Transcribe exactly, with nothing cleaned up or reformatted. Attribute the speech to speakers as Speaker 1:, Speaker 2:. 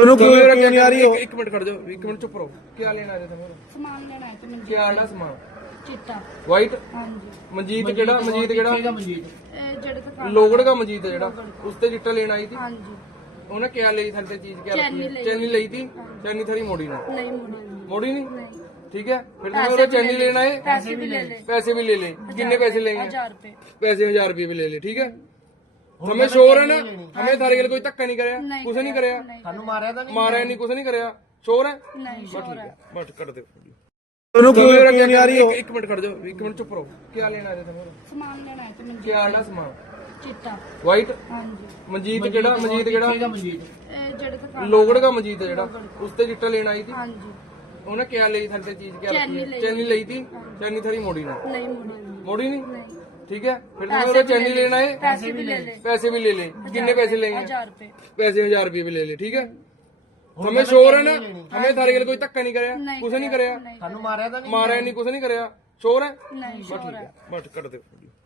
Speaker 1: ਤੁਹਾਨੂੰ क्यों क्यों नहीं आ रही हो?
Speaker 2: एक मिनट खड़ जाओ, एक मिनट चुप रहो। क्या लेना है तुम?
Speaker 3: ਸਮਾਨ ਲੈਣਾ ਹੈ ਤੇ ਮਨਜੀਤ
Speaker 2: क्या आना सामान?
Speaker 3: ਚਿੱਟਾ
Speaker 2: वाइट
Speaker 3: ਹਾਂਜੀ
Speaker 2: ਮਨਜੀਤ ਕਿਹੜਾ? ਮਨਜੀਤ ਕਿਹੜਾ?
Speaker 3: ਇਹ ਜਿਹੜੇ ਦੁਕਾਨ
Speaker 2: ਲੋਗੜ ਦਾ ਮਨਜੀਤ ਜਿਹੜਾ ਉਸ ਤੇ ਚਿੱਟਾ ਲੈਣ ਆਈ ਸੀ।
Speaker 3: ਹਾਂਜੀ
Speaker 2: ਉਹਨੇ ਕਿਆ ਲਈ ਥੱਲੇ ਚੀਜ਼ ਕਿਆ
Speaker 3: ਚੈਨੀ
Speaker 2: ਰੱਖੀ?
Speaker 3: ਲਈ।
Speaker 2: ਚੈਨੀ ਲਈ थी। ਚੈਨੀ ਥਰੀ ਮੋੜੀ ਨਾ
Speaker 3: ਨਹੀਂ ਮੁੜਾਂਗੀ
Speaker 2: ਮੋੜੀ ਨਹੀਂ
Speaker 3: ਨਹੀਂ
Speaker 2: ठीक है। फिर तुम्हें उधर चैनी लेना है,
Speaker 3: ਪੈਸੇ ਵੀ ਲੈ ਲੈ
Speaker 2: पैसे भी ले ले। कितने पैसे लेंगे?
Speaker 3: ਹਜ਼ਾਰ ਰੁਪਏ
Speaker 2: पैसे हजार रुपये भी ले ले। ठीक है, हमें शोर है ना, हमें थारे गल कोई धक्का नहीं कराया,
Speaker 3: नहीं
Speaker 2: कुछ नहीं कराया,
Speaker 4: ਸਾਨੂੰ ਮਾਰਿਆ ਤਾਂ ਨਹੀਂ
Speaker 2: मारा नहीं, कुछ नहीं कराया। शोर है
Speaker 3: ਨਹੀਂ
Speaker 2: बस ठीक
Speaker 3: ਸ਼ੋਰ
Speaker 2: है,
Speaker 3: ਹੈ
Speaker 2: बस कर दे।
Speaker 1: ਤੁਹਾਨੂੰ क्यों क्यों नहीं आ रही हो?
Speaker 2: एक मिनट खड़ जाओ, एक मिनट चुप रहो। क्या लेना है तुम्हें?
Speaker 3: ਸਮਾਨ ਲੈਣਾ ਹੈ ਤੇ ਮਨਜੀਤ
Speaker 2: क्या आना सामान?
Speaker 3: ਚਿੱਟਾ
Speaker 2: वाइट
Speaker 3: ਹਾਂਜੀ
Speaker 2: ਮਨਜੀਤ ਕਿਹੜਾ? ਮਨਜੀਤ ਕਿਹੜਾ?
Speaker 3: ਇਹ ਜਿਹੜੇ ਦੁਕਾਨ
Speaker 2: ਲੋਗੜ ਦਾ ਮਨਜੀਤ ਜਿਹੜਾ ਉਸ ਤੇ ਚਿੱਟਾ ਲੈਣ ਆਈ ਸੀ।
Speaker 3: ਹਾਂਜੀ
Speaker 2: ਉਹਨੇ ਕਿਆ ਲਈ ਥੱਲੇ ਚੀਜ਼ ਕਿਆ
Speaker 3: ਚੈਨੀ
Speaker 2: ਰੱਖੀ?
Speaker 3: ਲਈ।
Speaker 2: ਚੈਨੀ ਲਈ थी। चैनी थरी मोड़ी ना
Speaker 3: ਨਹੀਂ ਮੁੜਾਂਗੀ
Speaker 2: मोड़ी नहीं
Speaker 3: ਨਹੀਂ
Speaker 2: ठीक है। फिर तुम्हें उधर चैनी लेना है,
Speaker 3: ਪੈਸੇ ਵੀ ਲੈ ਲੈ
Speaker 2: पैसे भी ले ले। कितने पैसे लेंगे?
Speaker 3: ਹਜ਼ਾਰ ਰੁਪਏ
Speaker 2: पैसे हजार रुपये भी ले ले। ठीक है, हमें शोर है ना, हमें थारे गल कोई धक्का नहीं कराया,
Speaker 3: नहीं
Speaker 2: कुछ नहीं कराया,
Speaker 3: नहीं
Speaker 4: ਸਾਨੂੰ ਮਾਰਿਆ ਤਾਂ ਨਹੀਂ
Speaker 2: मारा नहीं, कुछ नहीं कराया। शोर है
Speaker 3: ਨਹੀਂ
Speaker 2: बस
Speaker 3: ਸ਼ੋਰ
Speaker 2: ठीक
Speaker 3: ਹੈ
Speaker 2: है, बस कर दे।